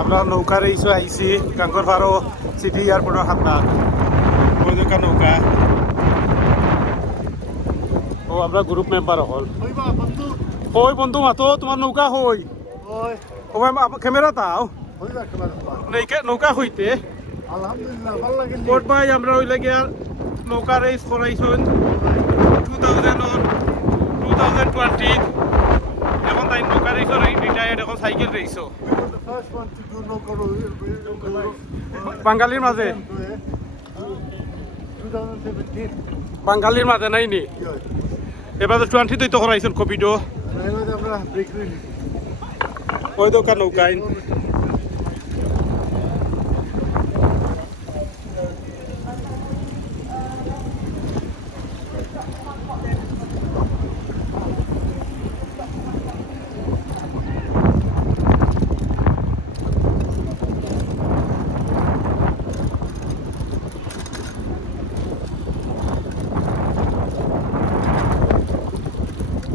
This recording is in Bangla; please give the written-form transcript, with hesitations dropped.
আমরা নৌকা রেইসও আইছি কাঙ্কর পাড়ো সিটি এয়ারপোর্টের হাতনা ওই দেখা নৌকা ও আমরা গ্রুপ মেম্বার হল ওই বন্ধু মাতো তোমার নৌকা হই ও ক্যামেরা তাও নৌকা হইতে আলহামদুলিল্লাহ ভালো লাগে কোট ভাই আমরা ওই লাগে নৌকা রেস করাইছেন 2020 এখন তাই নৌকা রেস রিটায়ার্ড এখন cycle রেসও the first one to do local বাঙালির মাঝে 2017 বাঙালির মাঝে নাই নি এবার 20 তো করাইছেন কোভিডও আমরা ব্রেক ওই দোকান নৌকায়